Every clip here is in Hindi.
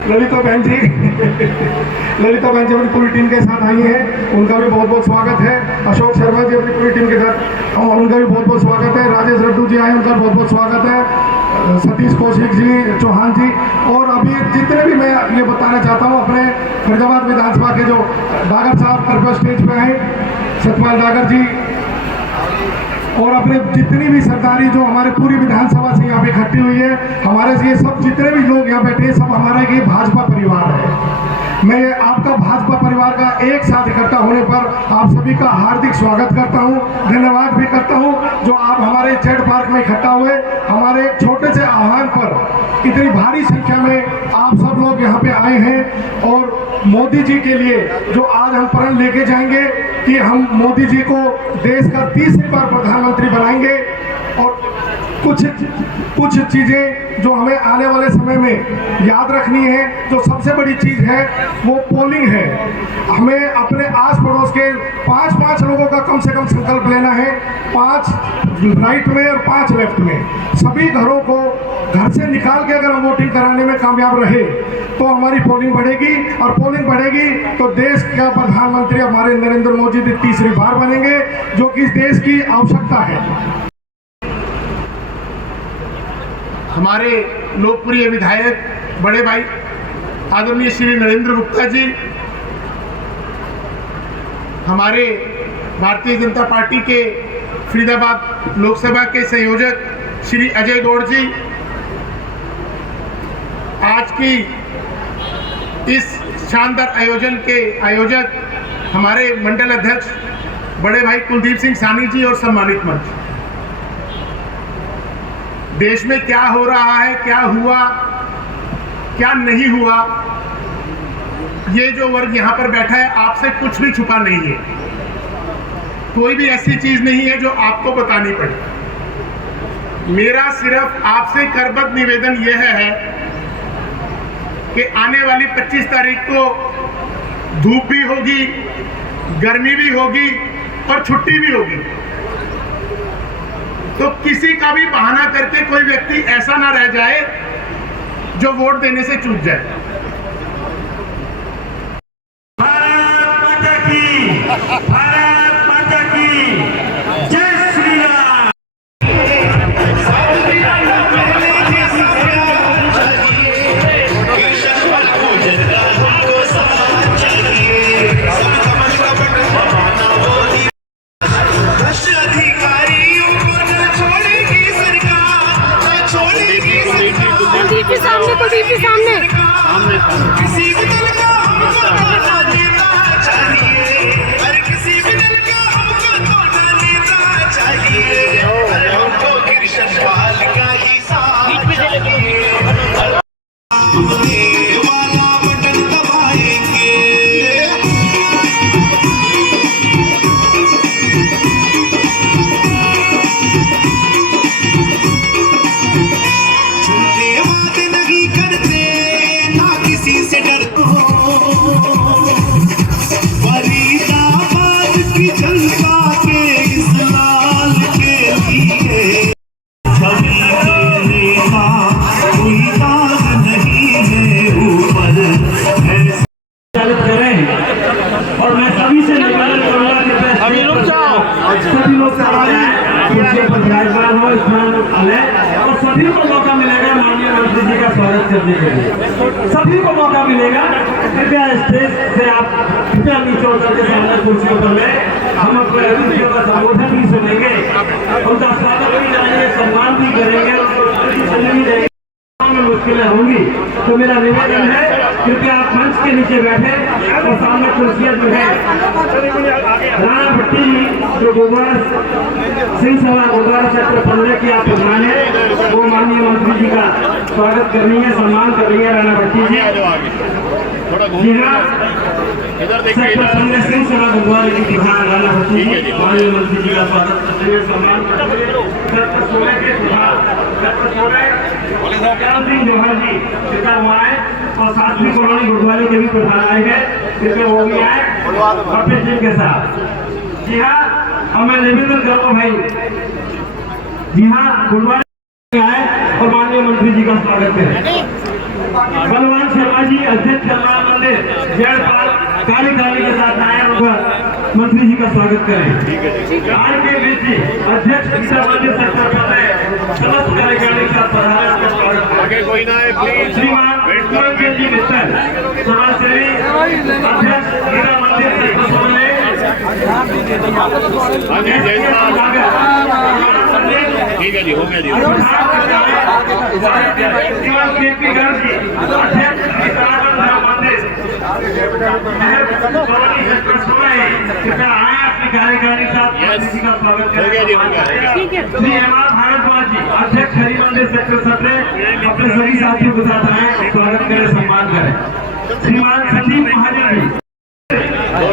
ललिता बहन जी ललिता बहन जी अपनी पूरी टीम के साथ आई हैं, उनका भी बहुत बहुत स्वागत है। अशोक शर्मा जी अपनी पूरी टीम के साथ, उनका भी बहुत बहुत स्वागत है। राजेश रड्डू जी आए, उनका बहुत बहुत स्वागत है। सतीश कौशिक जी, चौहान जी, और अभी जितने भी मैं ये बताना चाहता हूँ, अपने फरीदाबाद विधानसभा के जो डागर साहब कृपया स्टेज पे आए, सतपाल डागर जी, और अपने जितनी भी सरदारी जो हमारे पूरी विधानसभा से यहाँ पे इकट्ठी हुई है, हमारे से ये सब जितने भी लोग यहाँ बैठे हैं, सब हमारे ये भाजपा परिवार है। मैं आपका भाजपा परिवार का एक साथ इकट्ठा होने पर आप सभी का हार्दिक स्वागत करता हूँ, धन्यवाद भी करता हूँ जो आप हमारे जेड पार्क में इकट्ठा हुए। हमारे छोटे से आह्वान पर इतनी भारी संख्या में आप सब लोग यहाँ पे आए हैं, और मोदी जी के लिए जो आज हम प्रण लेके जाएंगे कि हम मोदी जी को देश का 30वीं बार प्रधानमंत्री बनाएंगे। और कुछ चीज़ें जो हमें आने वाले समय में याद रखनी है, जो सबसे बड़ी चीज़ है वो पोलिंग है। हमें अपने आस पड़ोस के 5-5 लोगों का कम से कम संकल्प लेना है, 5 राइट में और 5 लेफ्ट में। सभी घरों को घर से निकाल के अगर हम वोटिंग कराने में कामयाब रहे तो हमारी पोलिंग बढ़ेगी, और पोलिंग बढ़ेगी तो देश का प्रधानमंत्री हमारे नरेंद्र मोदी जी 3री बार बनेंगे, जो कि इस देश की आवश्यकता है। हमारे लोकप्रिय विधायक बड़े भाई आदरणीय श्री नरेंद्र गुप्ता जी, हमारे भारतीय जनता पार्टी के फरीदाबाद लोकसभा के संयोजक श्री अजय गौड़ जी, आज की इस शानदार आयोजन के आयोजक हमारे मंडल अध्यक्ष बड़े भाई कुलदीप सिंह सानी जी और सम्मानित मंच। देश में क्या हो रहा है, क्या हुआ, क्या नहीं हुआ, ये जो वर्ग यहाँ पर बैठा है आपसे कुछ भी छुपा नहीं है। कोई भी ऐसी चीज नहीं है जो आपको बतानी पड़े। मेरा सिर्फ आपसे करबद्ध निवेदन यह है कि आने वाली 25 तारीख को धूप भी होगी, गर्मी भी होगी और छुट्टी भी होगी, तो किसी का भी बहाना करके कोई व्यक्ति ऐसा ना रह जाए जो वोट देने से चूक जाए। भारत माता की, भारत माता की जय श्री राम। सामने को डीपी सामने किसी भी दल का हमको तो नेता चाहिए, अरे किसी भी दल का हमको तो नेता चाहिए, अरे हमको कृष्ण पाल का ही साथ चाहिए। वाला बटन दबाएंगे, और सभी को मौका मिलेगा माननीय मंत्री जी का स्वागत करने के लिए। सभी को मौका मिलेगा। कृपया स्टेज से आप कृपया नीचे उतर के सामने कुर्सियों पर ले, हम अपने अतिथियों का संबोधन भी सुनेंगे, उनका स्वागत भी करेंगे, सम्मान भी करेंगे, उनको मुश्किलें होंगी तो मेरा निवेदन है कृपया आप मंच के नीचे बैठे और सामने कुर्सियां जो है राणा भट्टी जी जो गुरुद्वारा सिंह सभा गुरुद्वारा सेक्टर 15 की आप प्रधान है, वो माननीय मंत्री जी का स्वागत करनी है, सम्मान कर रही है राणा भट्टी जी। जी हाँ, सेक्टर 15 सिंह सभा गुरुद्वारा की प्रधान राणा भट्टी जी माननीय मंत्री जी का स्वागत करते हुए सम्मान करते हुए सेक्टर 16 के प्रधान सिंह जौहर जी कृपया वो आए, और सातवीं कॉलोनी गुरुद्वारे के भी प्रधान आए हैं, कृपया वो भी आए अपने टीम के साथ। जी हाँ, और मैं निवेदन करूँ भाई, जी हाँ, गुरुद्वारे आए और माननीय मंत्री जी का स्वागत करें। बलवान शर्मा जी अध्यक्ष कल्याण मंदिर जेड पार्क कार्यकारिणी के साथ आए उनका मंत्री जी का स्वागत करें। आर के बीच जी अध्यक्ष गीता मंदिर सेक्टर पर समस्त कार्यकारिणी के साथ पधारे उनका स्वागत करें। कोई ना है प्लीज। श्रीमान पुरंजय जी मित्तल समाजसेवी अध्यक्ष गीता मंदिर सेक्टर 16 ठीक है जी, हो गया जी। केपी गर्ग जी अध्यक्ष सनातन धर्म मंदिर कृपया आए अपनी कार्यकारिणी के साथ किसी का स्वागत करें। श्री हेमा भारद्वाज जी अध्यक्ष हरि मंदिर सेक्टर 17 अपने सभी साथियों के साथ आए, स्वागत करें, सम्मान करें। श्रीमान संदीप महाजन जी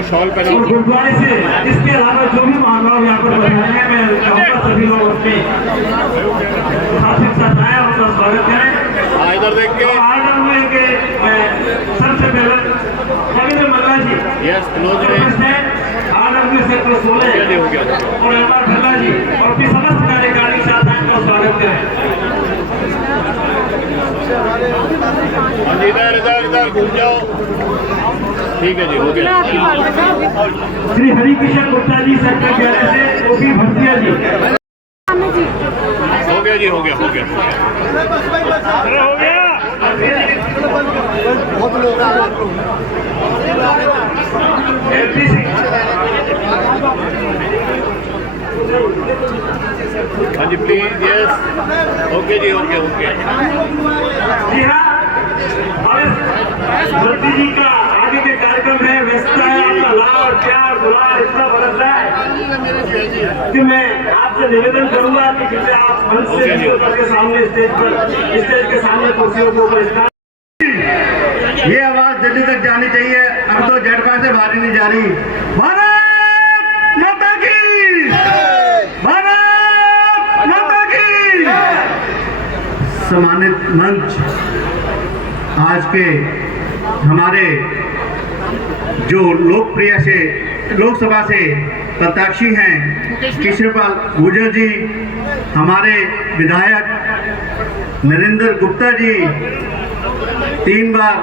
शॉल और गुरुद्वारे से इसके अलावा जो भी महानुभाव यहाँ पर बताए हैं, मैं चाहूँगा सभी लोग अपने साथियों के साथ आए और उनका स्वागत करें। इधर देख के आज हम लेंगे सबसे पहले रविंद्र मल्ला जी यस क्लोज आनंद सेक्टर 16 और एमआर खन्ना जी और अपनी समस्त कार्यकारिणी के साथ आए उनका स्वागत करें। इधर इधर इधर घूम जाओ। ठीक है जी, हो गया। श्री हरिकिशन गुप्ता जी सेक्टर 11 से ओपी भटिया जी हो गया जी, हो गया, हो गया, अरे हो गया। हाँ जी प्लीज, यस, ओके जी, ओके ओके। जी हाँ, मोदी जी का आगे के कार्यक्रम है, व्यस्तता है, आपका लाभ और प्यार दुलार इतना बरस रहा है कि मैं आपसे निवेदन करूंगा कि कृपया आप मंच से नीचे करके सामने स्टेज के सामने कुर्सियों को ये आवाज दिल्ली तक जानी चाहिए। अब तो जेडपा से बाहर ही नहीं जा रही। भारत माता की, भारत माता की। सम्मानित मंच, आज के हमारे जो लोकप्रिय से लोकसभा से प्रत्याशी हैं कृष्णपाल गुर्जर जी, हमारे विधायक नरेंद्र गुप्ता जी, 3 बार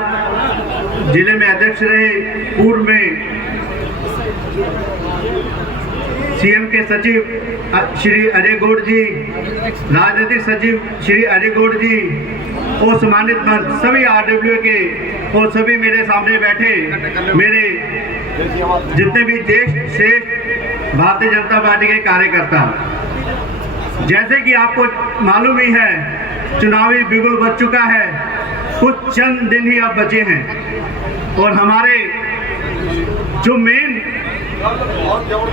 जिले में अध्यक्ष रहे, पूर्व में सीएम के सचिव श्री अजय गौड़ जी, राजनीतिक सचिव श्री अजय गौड़ जी और सम्मानित मंच, सभी आरडब्ल्यू के और सभी मेरे सामने बैठे मेरे जितने भी देश श्रेष्ठ भारतीय जनता पार्टी के कार्यकर्ता। जैसे कि आपको मालूम ही है, चुनावी बिगुल बच चुका है, कुछ चंद दिन ही अब बचे हैं और हमारे जो मेन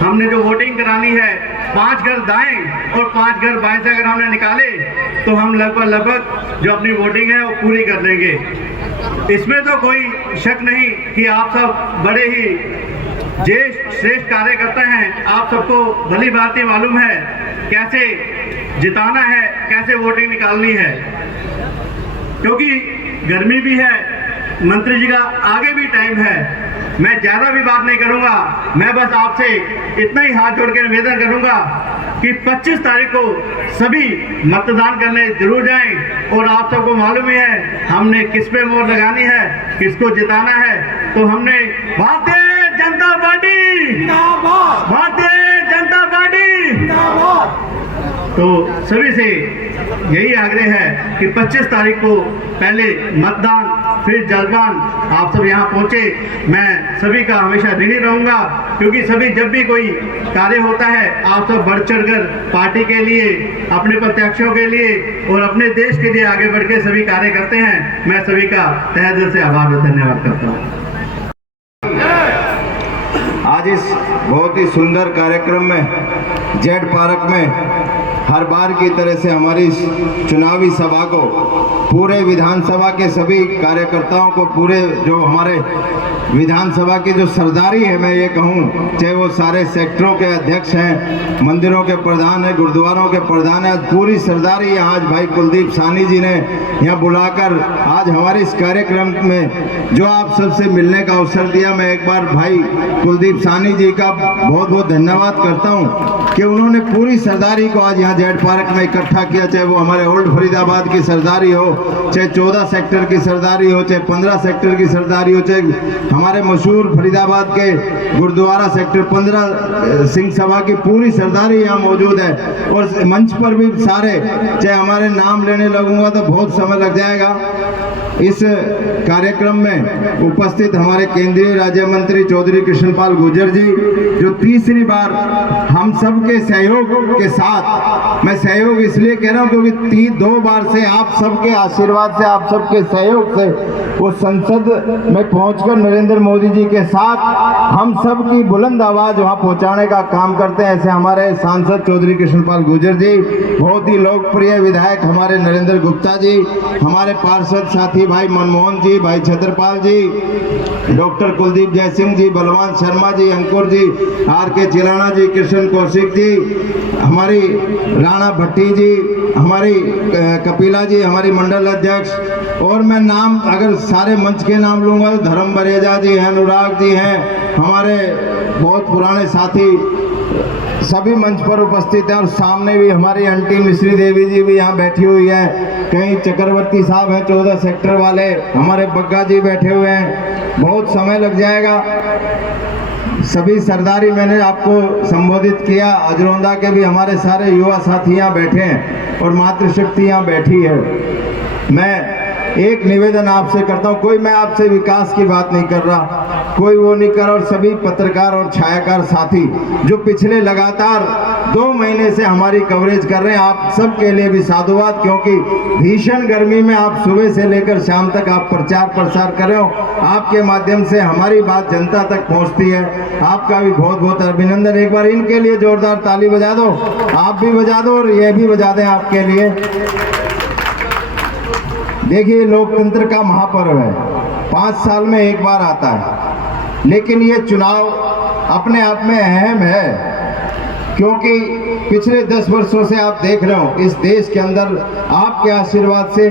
हमने जो वोटिंग करानी है, 5 घर दाएं और 5 घर बाएं से अगर हमने निकाले तो हम लगभग जो अपनी वोटिंग है वो पूरी कर देंगे। इसमें तो कोई शक नहीं कि आप सब बड़े ही ज्येष्ठ श्रेष्ठ कार्यकर्ता हैं। आप सबको भली भांति मालूम है कैसे जिताना है, कैसे वोटिंग निकालनी है, क्योंकि गर्मी भी है, मंत्री जी का आगे भी टाइम है। मैं ज़्यादा भी बात नहीं करूंगा, मैं बस आपसे इतना ही हाथ जोड़ के निवेदन करूंगा कि 25 तारीख को सभी मतदान करने जरूर जाएं और आप सबको मालूम ही है हमने किस पे मोहर लगानी है, किसको जिताना है। तो हमने भारतीय जनता पार्टी, भारतीय जनता पार्टी, तो सभी से यही आग्रह है कि 25 तारीख को पहले मतदान फिर जलपान, आप सब यहाँ पहुँचे। मैं सभी का हमेशा ऋणी रहूँगा, क्योंकि सभी जब भी कोई कार्य होता है आप सब बढ़ चढ़कर पार्टी के लिए, अपने प्रत्याशियों के लिए और अपने देश के लिए आगे बढ़ के सभी कार्य करते हैं। मैं सभी का तहे दिल से आभार और धन्यवाद करता हूँ। आज इस बहुत ही सुंदर कार्यक्रम में जेड पार्क में हर बार की तरह से हमारी इस चुनावी सभा को पूरे विधानसभा के सभी कार्यकर्ताओं को, पूरे जो हमारे विधानसभा की जो सरदारी है, मैं ये कहूँ, चाहे वो सारे सेक्टरों के अध्यक्ष हैं, मंदिरों के प्रधान हैं, गुरुद्वारों के प्रधान हैं, पूरी सरदारी आज भाई कुलदीप सानी जी ने यहाँ बुलाकर आज हमारे इस कार्यक्रम में जो आप सबसे मिलने का अवसर दिया। मैं एक बार भाई कुलदीप सानी जी का बहुत बहुत धन्यवाद करता हूँ कि उन्होंने पूरी सरदारी को आज यहाँ यहाँ जेड पार्क में इकट्ठा किया, चाहे वो हमारे ओल्ड फरीदाबाद की सरदारी हो, चाहे 14 सेक्टर की सरदारी हो, चाहे 15 सेक्टर की सरदारी हो, चाहे हमारे मशहूर फरीदाबाद के गुरुद्वारा सेक्टर 15 सिंह सभा की पूरी सरदारी यहाँ मौजूद है। और मंच पर भी सारे, चाहे हमारे नाम लेने लगूंगा तो बहुत समय लग जाएगा। इस कार्यक्रम में उपस्थित हमारे केंद्रीय राज्य मंत्री चौधरी कृष्णपाल गुर्जर जी, जो तीसरी बार हम सब के सहयोग के साथ, मैं सहयोग इसलिए कह रहा हूं क्योंकि 2 बार से आप सबके आशीर्वाद से, आप सबके सहयोग से वो संसद में पहुंचकर नरेंद्र मोदी जी के साथ हम सब की बुलंद आवाज वहां पहुंचाने का काम करते हैं। ऐसे हमारे सांसद चौधरी कृष्णपाल गुर्जर जी, बहुत ही लोकप्रिय विधायक हमारे नरेंद्र गुप्ता जी, हमारे पार्षद साथी भाई मनमोहन जी, भाई छत्रपाल जी, डॉक्टर कुलदीप जय सिंह जी, बलवान शर्मा जी, अंकुर जी, RK चिलाना जी, कृष्ण कौशिक जी, हमारी राणा भट्टी जी, हमारी कपिला जी, हमारी मंडल अध्यक्ष, और मैं नाम अगर सारे मंच के नाम लूंगा तो धर्म बरेजा जी हैं, अनुराग जी हैं, हमारे बहुत पुराने साथी सभी मंच पर उपस्थित हैं। और सामने भी हमारी आंटी मिश्री देवी जी भी यहाँ बैठी हुई है, कहीं चक्रवर्ती साहब हैं 14 सेक्टर वाले, हमारे बग्गा जी बैठे हुए हैं। बहुत समय लग जाएगा। सभी सरदारी मैंने आपको संबोधित किया, अजरौंदा के भी हमारे सारे युवा साथी यहाँ बैठे हैं और मातृशक्ति यहाँ बैठी है। मैं एक निवेदन आपसे करता हूँ, कोई मैं आपसे विकास की बात नहीं कर रहा, कोई वो नहीं कर रहा, और सभी पत्रकार और छायाकार साथी जो पिछले लगातार 2 महीने से हमारी कवरेज कर रहे हैं, आप सब के लिए भी साधुवाद, क्योंकि भीषण गर्मी में आप सुबह से लेकर शाम तक आप प्रचार प्रसार कर रहे हो। आपके माध्यम से हमारी बात जनता तक पहुँचती है। आपका भी बहुत बहुत अभिनंदन। एक बार इनके लिए जोरदार ताली बजा दो, आप भी बजा दो और ये भी बजा दें आपके लिए। देखिए, लोकतंत्र का महापर्व है, 5 साल में एक बार आता है, लेकिन ये चुनाव अपने आप में अहम है, क्योंकि पिछले 10 वर्षों से आप देख रहे हो इस देश के अंदर आपके आशीर्वाद से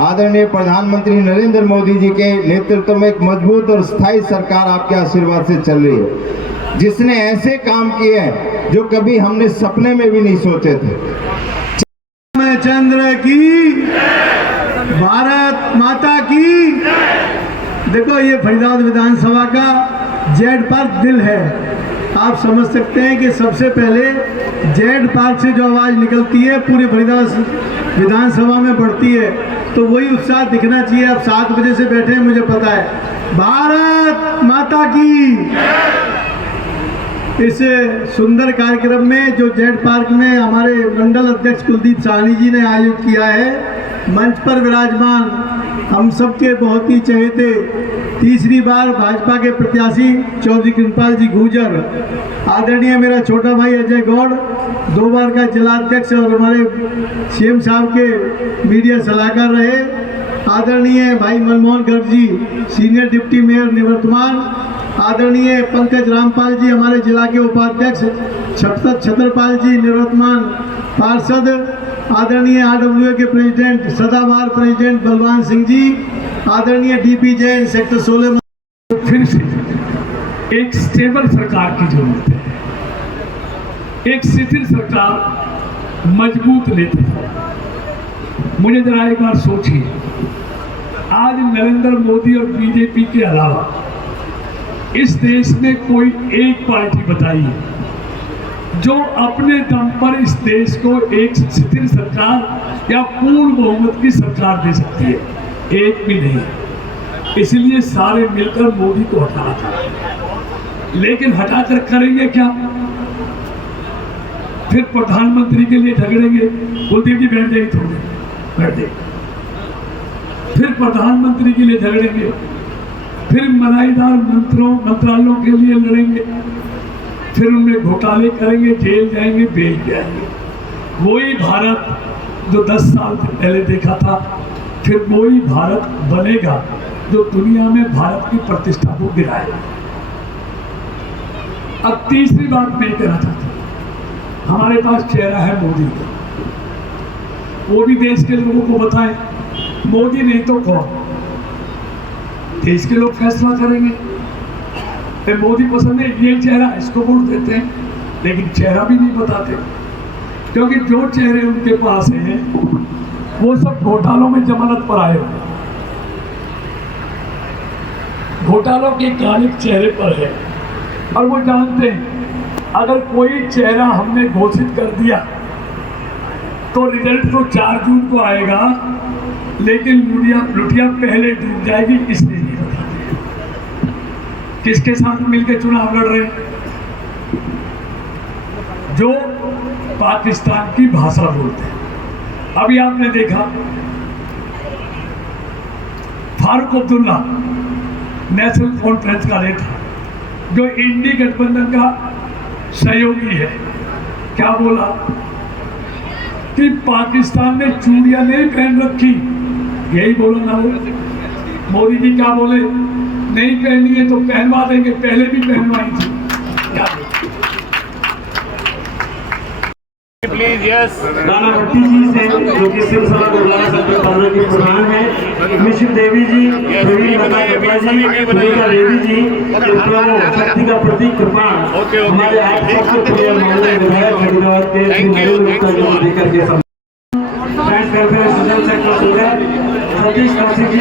आदरणीय प्रधानमंत्री नरेंद्र मोदी जी के नेतृत्व में एक मजबूत और स्थायी सरकार आपके आशीर्वाद से चल रही है, जिसने ऐसे काम किए हैं जो कभी हमने सपने में भी नहीं सोचे थे। चंद्र की, भारत माता की। देखो, ये फरीदाबाद विधानसभा का जेड पार्क दिल है। आप समझ सकते हैं कि सबसे पहले जेड पार्क से जो आवाज़ निकलती है पूरे फरीदाबाद विधानसभा में बढ़ती है, तो वही उत्साह दिखना चाहिए। आप 7 बजे से बैठे हैं, मुझे पता है। भारत माता की। इस सुंदर कार्यक्रम में जो जेड पार्क में हमारे मंडल अध्यक्ष कुलदीप साहनी जी ने आयोजित किया है, मंच पर विराजमान हम सबके बहुत ही चहेते तीसरी बार भाजपा के प्रत्याशी चौधरी कृष्णपाल जी गुर्जर, आदरणीय मेरा छोटा भाई अजय गौड़, 2 बार का जिलाध्यक्ष और हमारे CM साहब के मीडिया सलाहकार रहे, आदरणीय भाई Manmohan Garg ji, senior deputy mayor निवर्तमान, आदरणीय पंकज रामपाल जी, हमारे जिला के उपाध्यक्ष, छत्रपाल जी निवर्तमान पार्षद, आदरणीय RWA के प्रेसिडेंट, सदाबहार प्रेसिडेंट बलवान सिंह जी, आदरणीय DP जैन सेक्टर 16। फिर से एक स्टेबल सरकार की जरूरत है, एक स्थिर सरकार, मजबूत नेतृत्व। मुझे जरा एक बार सोचिए, आज नरेंद्र मोदी और BJP के अलावा इस देश में कोई एक पार्टी बताइए जो अपने दम पर इस देश को एक स्थिर सरकार या पूर्ण बहुमत की सरकार दे सकती है? एक भी नहीं। इसलिए सारे मिलकर मोदी को हटाना था, लेकिन हटाकर करेंगे क्या? फिर प्रधानमंत्री के लिए झगड़ेंगे। कुलदीप जी बैठ जाइए, थोड़े बैठ जाइए। फिर प्रधानमंत्री के लिए झगड़ेंगे, फिर मलाईदार मंत्रालयों के लिए लड़ेंगे, फिर उनमें घोटाले करेंगे, जेल जाएंगे, बेच जाएंगे। वही भारत जो 10 साल पहले देखा था, फिर वही भारत बनेगा जो दुनिया में भारत की प्रतिष्ठा को गिराएगा। अब तीसरी बात मैं कहना चाहता हूं, हमारे पास चेहरा है मोदी का, वो भी देश के लोगों को बताएं। मोदी नहीं तो कौन? देश के लोग फैसला करेंगे। मोदी पसंद है, ये चेहरा, इसको वोट देते हैं, लेकिन चेहरा भी नहीं बताते। क्योंकि जो चेहरे उनके पास हैं वो सब घोटालों में जमानत पर आए हुए, घोटालों के कालिक चेहरे पर है। और वो जानते हैं अगर कोई चेहरा हमने घोषित कर दिया तो रिजल्ट तो 4 जून को आएगा, लेकिन लुटिया पहले डूब जाएगी, इसलिए नहीं बताते। किसके साथ मिलकर चुनाव लड़ रहे हैं? जो पाकिस्तान की भाषा बोलते हैं। अभी आपने देखा फारूक अब्दुल्ला नेशनल कॉन्फ्रेंस का नेता जो इंडी गठबंधन का सहयोगी है, क्या बोला कि पाकिस्तान ने चूड़ियां नहीं पहन रखी, यही बोला ना वो। मोदी जी क्या बोले, नहीं पहनी है तो पहनवा देंगे, पहले भी पहनवाई थी। क्या प्लीज यस राणा भट्टी जी से जो कि शिवसेना गुरुद्वारा सेक्टर 15 की प्रधान है, मिश्र देवी जी, प्रवीण लता कपड़ा जी, सुनीता देवी जी, प्रभु शक्ति का प्रतीक कृपाण, हमारे आप सबसे प्रिय माननीय विधायक हैदराबाद के श्री नरेंद्र गुप्ता जी को लेकर के फ्रेंड्स वेलफेयर सोशल सेक्टर सुधर सतीश कौशिक जी,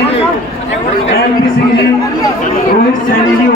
एलपी सिंह जी, रोहित सैनी जी।